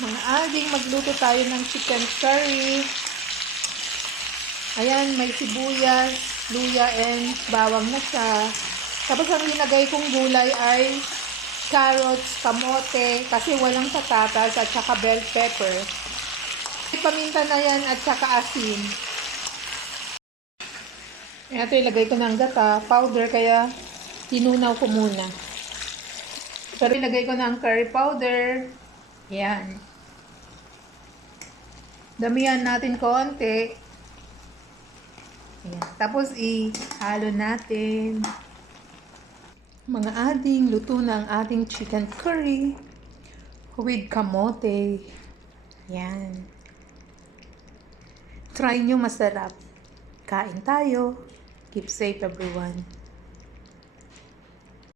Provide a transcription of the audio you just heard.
Mga ading, magluto tayo ng chicken curry. Ayan, may sibuyas, luya, and bawang na siya. Tapos ang linagay kong gulay ay carrots, kamote, kasi walang patatas at saka bell pepper. Paminta na yan at saka asin. Ito ilagay ko ng gata, powder, kaya tinunaw ko muna. Pero ilagay ko ng curry powder. Yan. Damihan natin konti. Ayan. Tapos ihalo natin. Mga ading, luto na ang ating chicken curry with kamote. Yan. Try nyo, masarap. Kain tayo. Keep safe everyone.